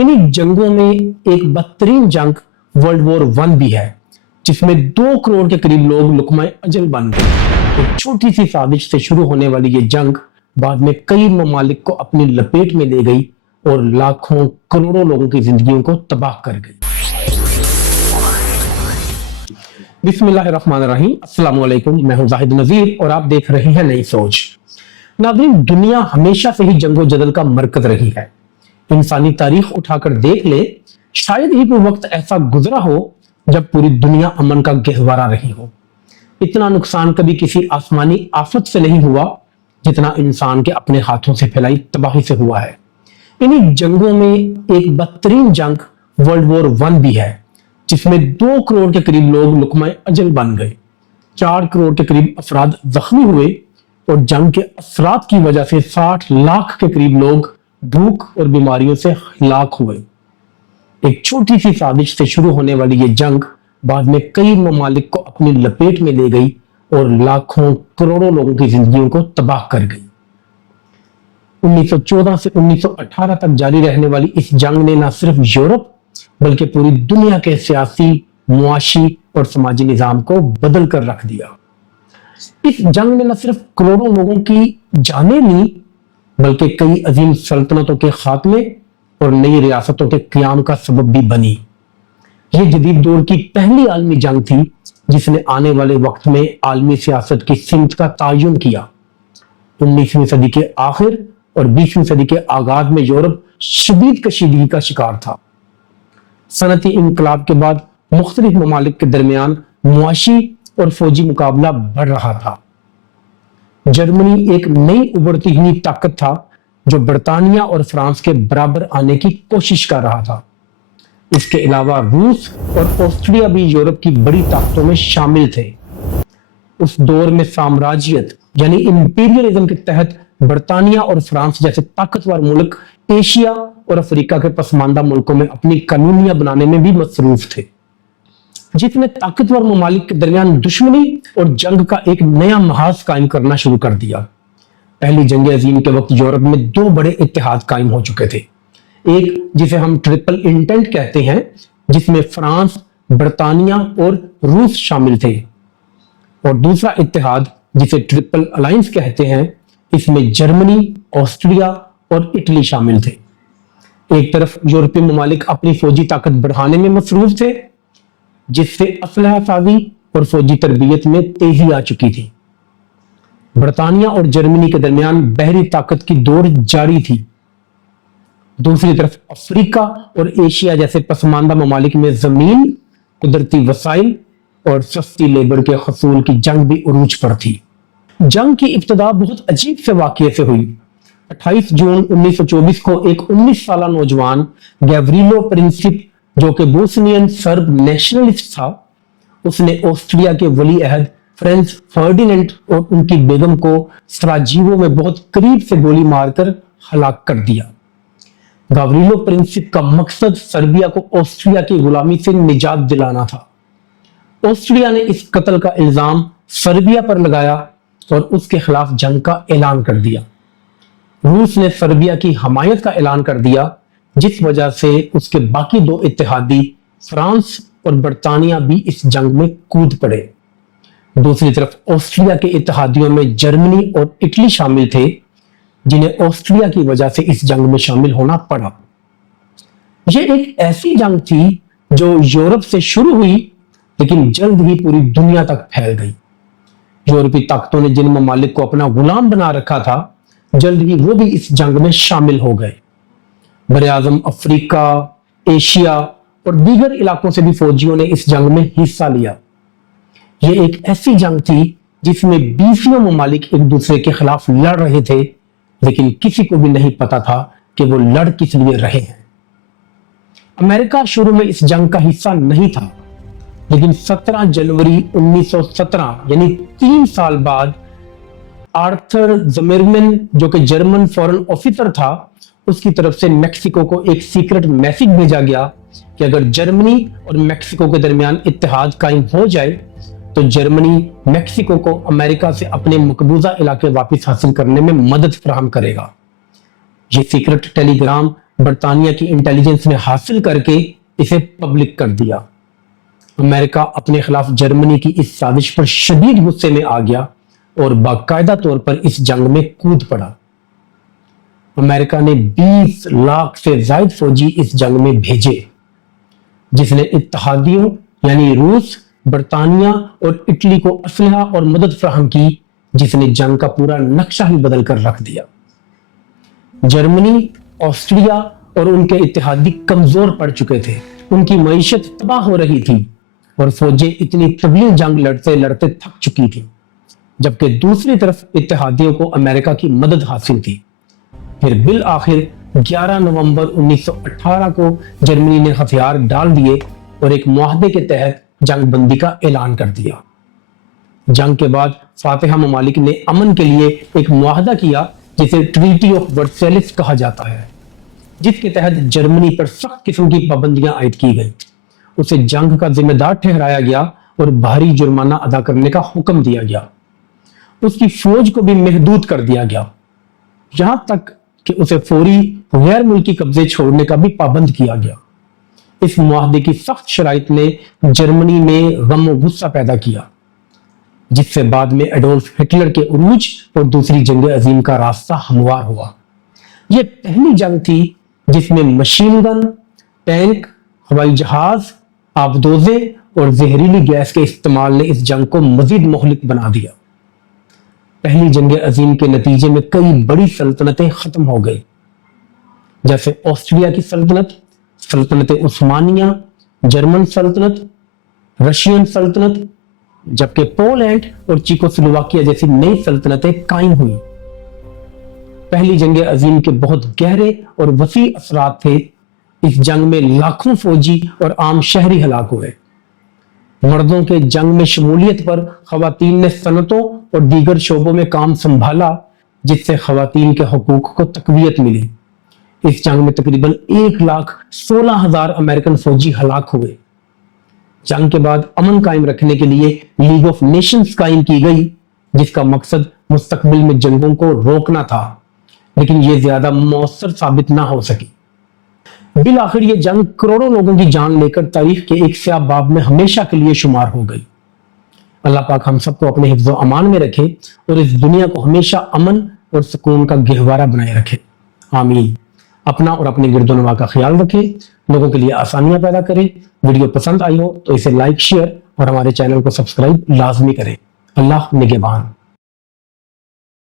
इन्हीं जंगों में एक बदतरीन जंग वर्ल्ड वॉर 1 भी है, जिसमें 2 करोड़ के करीब लोग लुकमाए अजल बन गए। एक छोटी सी साजिश से शुरू होने वाली ये जंग बाद में कई ममालिक को अपनी लपेट में ले गई और लाखों करोड़ों लोगों की जिंदगियों को तबाह कर गई। बिस्मिल्लाहिर्रहमानिर्रहीम, अस्सलाम वालेकुम। मैं हूं जाहिद नजीर और आप देख रहे हैं नई सोच। नाज़रीन, दुनिया हमेशा से ही जंगो जदल का मरकज रही है। इंसानी तारीख उठाकर देख ले, शायद ही कोई वक्त ऐसा गुजरा हो जब पूरी दुनिया अमन का गहवारा रही हो। इतना नुकसान कभी किसी आसमानी आफत से नहीं हुआ जितना इंसान के अपने हाथों से फैलाई तबाही से हुआ है। इन्हीं जंगों में एक बदतरीन जंग वर्ल्ड वॉर 1 भी है, जिसमें 2 करोड़ के करीब लोग लुकमाए अजल बन गए, 4 करोड़ के करीब अफराद जख्मी हुए और जंग के असरात की वजह से 60 लाख के करीब लोग भूख और बीमारियों से हलाक हुए। एक छोटी सी साजिश से शुरू होने वाली ये जंग बाद में कई ममालिक को अपनी लपेट में ले गई और लाखों करोड़ों लोगों की जिंदगियों को तबाह कर गई। 1914 से 1918 तक जारी रहने वाली इस जंग ने न सिर्फ यूरोप बल्कि पूरी दुनिया के सियासी, मुआशी और समाजी निजाम को बदल कर रख दिया। इस जंग ने न सिर्फ करोड़ों लोगों की जानें ली बल्कि कई अजीम सल्तनतों के खात्मे और नई रियासतों के क्याम का सबब भी बनी। यह जदीद दौर की पहली आलमी जंग थी जिसने आने वाले वक्त में आलमी सियासत की सिमत का तायुन किया। 19वीं सदी के आखिर और 20वीं सदी के आगाज में यूरोप शदीद कशीदगी का शिकार था। सनती इनकलाब के बाद मुख्तलिफ ममालिक के दरमियान मुआशी और फौजी मुकाबला बढ़ रहा था। जर्मनी एक नई उभरती हुई ताकत था जो बरतानिया और फ्रांस के बराबर आने की कोशिश कर रहा था। इसके अलावा रूस और ऑस्ट्रिया भी यूरोप की बड़ी ताकतों में शामिल थे। उस दौर में साम्राज्यत यानी इंपीरियलिज्म के तहत बरतानिया और फ्रांस जैसे ताकतवर मुल्क एशिया और अफ्रीका के पसमानदा मुल्कों में अपनी कानूनियां बनाने में भी मसरूफ थे, जिसने ताकतवर ममालिक के दरमियान दुश्मनी और जंग का एक नया महाज कायम करना शुरू कर दिया। पहली जंग अजीम के वक्त यूरोप में 2 बड़े इत्तेहाद कायम हो चुके थे। एक जिसे हम ट्रिपल इंटेंट कहते हैं, जिसमें फ्रांस, बरतानिया और रूस शामिल थे, और दूसरा इत्तेहाद जिसे ट्रिपल अलायंस कहते हैं, इसमें जर्मनी, ऑस्ट्रिया और इटली शामिल थे। एक तरफ यूरोपीय ममालिक अपनी फौजी ताकत बढ़ाने में मसरूफ थे, जिससे असलहा साजी और फौजी तरबियत में तेजी आ चुकी थी। बरतानिया और जर्मनी के दरमियान बहरी ताकत की दौड़ जारी थी। दूसरी तरफ अफ्रीका और एशिया जैसे पसमानदा ममालिक में जमीन, कुदरती वसाइल और सस्ती लेबर के हसूल की जंग भी उरूज पर थी। जंग की इब्तिदा बहुत अजीब से वाकये से हुई। 28 जून 1924 को एक 19 साला नौजवान गैवरीलो प्रिंसिप, जो कि बोस्नियन सर्ब नेशनलिस्ट था, उसने ऑस्ट्रिया के वली अहद फ्रेंच फर्डिनेंड और उनकी बेगम को सराजीवो में बहुत करीब से गोली मारकर हलाक कर दिया। गावरीलो प्रिंसिप का मकसद सर्बिया को ऑस्ट्रिया की गुलामी से निजात दिलाना था। ऑस्ट्रिया ने इस कत्ल का इल्जाम सर्बिया पर लगाया और उसके खिलाफ जंग का ऐलान कर दिया। रूस ने सर्बिया की हमायत का ऐलान कर दिया, जिस वजह से उसके बाकी 2 इत्तेहादी फ्रांस और बरतानिया भी इस जंग में कूद पड़े। दूसरी तरफ ऑस्ट्रिया के इत्तेहादियों में जर्मनी और इटली शामिल थे, जिन्हें ऑस्ट्रिया की वजह से इस जंग में शामिल होना पड़ा। यह एक ऐसी जंग थी जो यूरोप से शुरू हुई लेकिन जल्द ही पूरी दुनिया तक फैल गई। यूरोपीय ताकतों ने जिन ममालिक को अपना गुलाम बना रखा था, जल्द ही वो भी इस जंग में शामिल हो गए। बरआज़म अफ्रीका, एशिया और दीगर इलाकों से भी फौजियों ने इस जंग में हिस्सा लिया। यह एक ऐसी जंग थी जिसमें 20 ममालिक एक दूसरे के खिलाफ लड़ रहे थे, लेकिन किसी को भी नहीं पता था कि वो लड़ किस लिए रहे हैं। अमेरिका शुरू में इस जंग का हिस्सा नहीं था, लेकिन 17 जनवरी 1917 यानी 3 साल बाद आर्थर ज़िमरमैन, जो कि जर्मन फॉरेन ऑफिसर था, उसकी तरफ से मेक्सिको को एक सीक्रेट मैसेज भेजा गया कि अगर जर्मनी और मेक्सिको के दरमियान इत्तेहाद कायम हो जाए तो जर्मनी मेक्सिको को अमेरिका से अपने मकबूजा इलाके वापस हासिल करने में मदद फराहम करेगा। ये सीक्रेट टेलीग्राम برطانیہ کی انٹیلیجنس نے حاصل کر کے اسے پبلک کر دیا۔ امریکہ اپنے خلاف جرمنی کی اس سازش پر شدید غصے میں آ گیا اور باقاعدہ طور پر اس جنگ میں کود پڑا۔ امریکہ نے 20 لاکھ سے زائد فوجی اس جنگ میں بھیجے، جس نے اتحادیوں یعنی روس، برطانیہ اور اٹلی کو اسلحہ اور مدد فراہم کی، جس نے جنگ کا پورا نقشہ ہی بدل کر رکھ دیا۔ جرمنی، آسٹریا اور ان کے اتحادی کمزور پڑ چکے تھے، ان کی معیشت تباہ ہو رہی تھی اور فوجیں اتنی طویل جنگ لڑتے لڑتے تھک چکی تھی، جبکہ دوسری طرف اتحادیوں کو امریکہ کی مدد حاصل تھی۔ پھر بالآخر 11 نومبر 1918 کو جرمنی نے ہتھیار ڈال دیے اور ایک معاہدے کے تحت جنگ بندی کا اعلان کر دیا۔ جنگ کے بعد فاتحہ ممالک نے امن کے لیے ایک معاہدہ کیا جسے ٹریٹی آف ورسیلس کہا جاتا ہے، جس کے تحت جرمنی پر سخت قسم کی پابندیاں عائد کی گئیں۔ اسے جنگ کا ذمہ دار ٹھہرایا گیا اور بھاری جرمانہ ادا کرنے کا حکم دیا گیا۔ اس کی فوج کو بھی محدود کر دیا گیا، یہاں تک کہ اسے فوری غیر ملکی قبضے چھوڑنے کا بھی پابند کیا گیا۔ اس معاہدے کی سخت شرائط نے جرمنی میں غم و غصہ پیدا کیا، جس سے بعد میں ایڈولف ہٹلر کے عروج اور دوسری جنگ عظیم کا راستہ ہموار ہوا۔ یہ پہلی جنگ تھی جس میں مشین گن، ٹینک، ہوائی جہاز، آبدوزیں اور زہریلی گیس کے استعمال نے اس جنگ کو مزید مہلک بنا دیا۔ پہلی جنگ عظیم کے نتیجے میں کئی بڑی سلطنتیں ختم ہو گئی، جیسے آسٹریا کی سلطنت، سلطنت عثمانیہ، جرمن سلطنت، رشین سلطنت، جبکہ پولینڈ اور چیکوسلوواکیہ جیسی نئی سلطنتیں قائم ہوئی۔ پہلی جنگ عظیم کے بہت گہرے اور وسیع اثرات تھے۔ اس جنگ میں لاکھوں فوجی اور عام شہری ہلاک ہوئے۔ مردوں کے جنگ میں شمولیت پر خواتین نے صنعتوں اور دیگر شعبوں میں کام سنبھالا، جس سے خواتین کے حقوق کو تقویت ملی۔ اس جنگ میں تقریباً 1,16,000 امریکن فوجی ہلاک ہوئے۔ جنگ کے بعد امن قائم رکھنے کے لیے لیگ آف نیشنز قائم کی گئی، جس کا مقصد مستقبل میں جنگوں کو روکنا تھا، لیکن یہ زیادہ مؤثر ثابت نہ ہو سکی۔ بالآخر یہ جنگ کروڑوں لوگوں کی جان لے کر تاریخ کے ایک سیاہ باب میں ہمیشہ کے لیے شمار ہو گئی۔ اللہ پاک ہم سب کو اپنے حفظ و امان میں رکھے اور اس دنیا کو ہمیشہ امن اور سکون کا گہوارہ بنائے رکھے، آمین۔ اپنا اور اپنے گرد و نواح کا خیال رکھے، لوگوں کے لیے آسانیاں پیدا کرے۔ ویڈیو پسند آئی ہو تو اسے لائک، شیئر اور ہمارے چینل کو سبسکرائب لازمی کریں۔ اللہ نگہبان۔